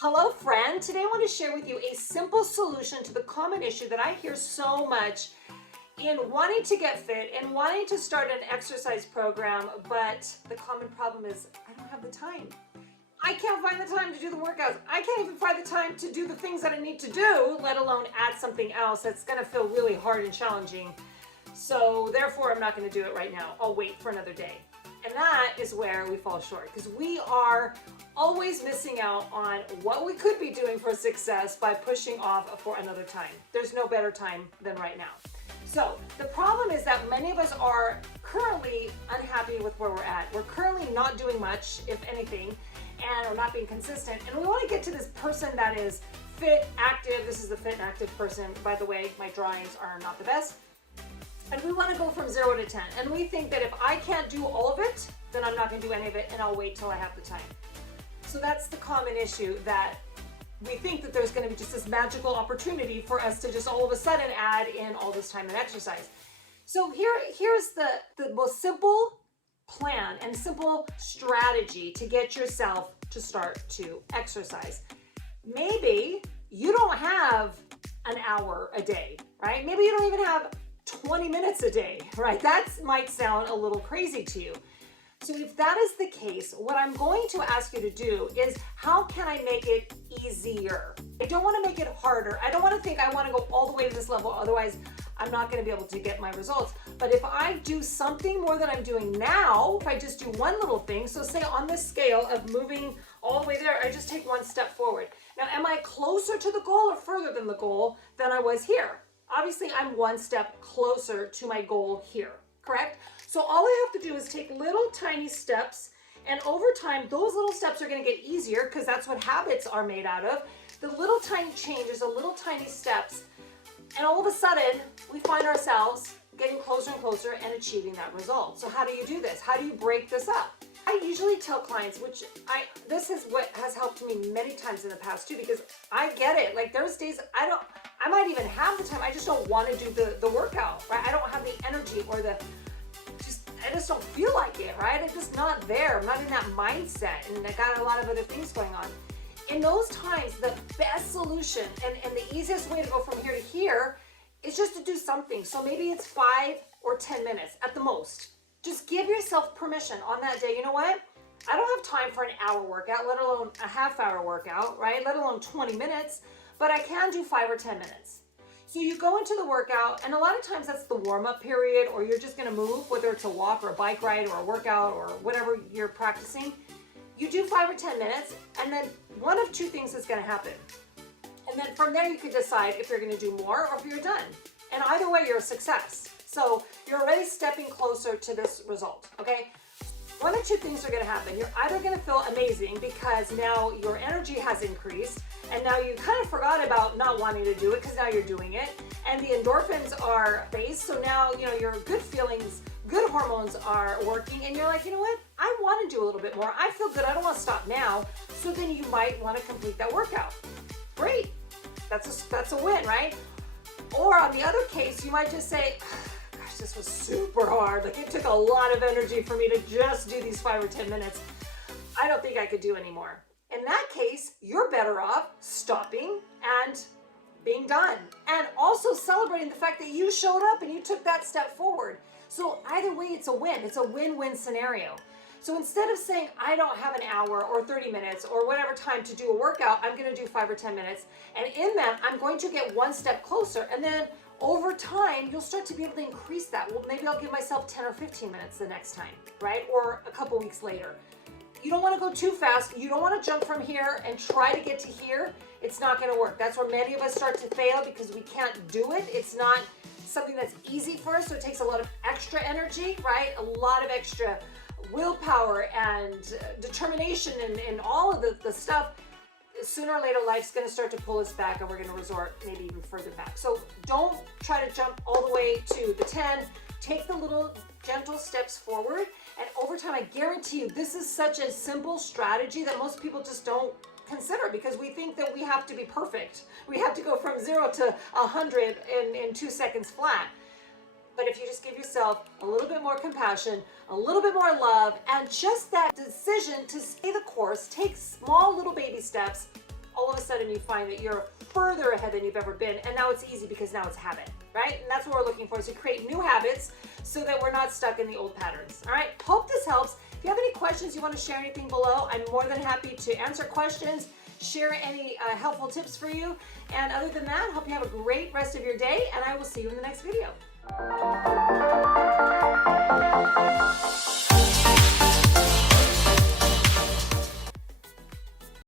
Hello friend, today I want to share with you a simple solution to the common issue that I hear so much in wanting to get fit and wanting to start an exercise program, but the common problem is I don't have the time. I can't find the time to do the workouts. I can't even find the time to do the things that I need to do, let alone add something else that's going to feel really hard and challenging. So therefore, I'm not going to do it right now. I'll wait for another day. And that is where we fall short, because we are always missing out on what we could be doing for success by pushing off for another time. There's no better time than right now. So the problem is that many of us are currently unhappy with where we're at. We're currently not doing much, if anything, and we're not being consistent. And we want to get to this person that is fit, active. This is the fit and active person. By the way, my drawings are not the best. And we want to go from 0 to 10. And we think that if I can't do all of it, then I'm not going to do any of it and I'll wait till I have the time. So that's the common issue, that we think that there's going to be just this magical opportunity for us to just all of a sudden add in all this time and exercise. So here's the most simple plan and simple strategy to get yourself to start to exercise. Maybe you don't have an hour a day, right? Maybe you don't even have 20 minutes a day, right? That might sound a little crazy to you. So if that is the case, what I'm going to ask you to do is, how can I make it easier? I don't want to make it harder. I don't want to think I want to go all the way to this level, otherwise I'm not going to be able to get my results. But if I do something more than I'm doing now, if I just do one little thing, so say on this scale of moving all the way there, I just take one step forward. Now, am I closer to the goal or further than the goal than I was here? Obviously, I'm one step closer to my goal here, correct? So all I have to do is take little tiny steps, and over time, those little steps are gonna get easier because that's what habits are made out of. The little tiny changes, the little tiny steps, and all of a sudden, we find ourselves getting closer and closer and achieving that result. So how do you do this? How do you break this up? I usually tell clients, this is what has helped me many times in the past too, because I get it. Like there's days I might even have the time, I just don't want to do the workout, right? I don't have the energy or I just don't feel like it, right? I'm just not there. I'm not in that mindset, and I got a lot of other things going on. In those times, the best solution and the easiest way to go from here to here is just to do something. So maybe it's 5 or 10 minutes at the most. Just give yourself permission on that day. You know what? I don't have time for an hour workout, let alone a half-hour workout, right? Let alone 20 minutes, but I can do 5 or 10 minutes. So you go into the workout, and a lot of times that's the warm-up period, or you're just gonna move, whether it's a walk or a bike ride or a workout or whatever you're practicing. You do 5 or 10 minutes, and then one of two things is gonna happen. And then from there, you can decide if you're gonna do more or if you're done. And either way, you're a success. So you're already stepping closer to this result, okay? One of two things are gonna happen. You're either gonna feel amazing because now your energy has increased, and now you kind of forgot about not wanting to do it because now you're doing it, and the endorphins are raised, so now your good feelings, good hormones are working, and you're like, you know what, I want to do a little bit more. I feel good. I don't want to stop now. So then you might want to complete that workout. Great, that's a win, right? Or on the other case, you might just say, gosh, this was super hard. Like it took a lot of energy for me to just do these 5 or 10 minutes. I don't think I could do anymore. In that case, you're better off stopping and being done, and also celebrating the fact that you showed up and you took that step forward. So either way, it's a win. It's a win-win scenario. So instead of saying, I don't have an hour or 30 minutes or whatever time to do a workout, I'm going to do 5 or 10 minutes. And in that, I'm going to get one step closer. And then over time, you'll start to be able to increase that. Well, maybe I'll give myself 10 or 15 minutes the next time, right? Or a couple weeks later. You don't want to go too fast. You don't want to jump from here and try to get to here. It's not going to work. That's where many of us start to fail, because we can't do it. It's not something that's easy for us, so it takes a lot of extra energy, right? A lot of extra willpower and determination and all of the stuff. Sooner or later, life's going to start to pull us back, and we're going to resort maybe even further back. So don't try to jump all the way to the 10. Take the little gentle steps forward, and over time, I guarantee you, this is such a simple strategy that most people just don't consider, because we think that we have to be perfect. We have to go from 0 to 100 in 2 seconds flat. But if you just give yourself a little bit more compassion, a little bit more love, and just that decision to stay the course, take small little baby steps, all of a sudden you find that you're further ahead than you've ever been, and now it's easy because now it's habit, right? And that's what we're looking for, is to create new habits so that we're not stuck in the old patterns. All right, hope this helps. If you have any questions, you want to share anything below, I'm more than happy to answer questions, share any helpful tips for you. And other than that, hope you have a great rest of your day, and I will see you in the next video.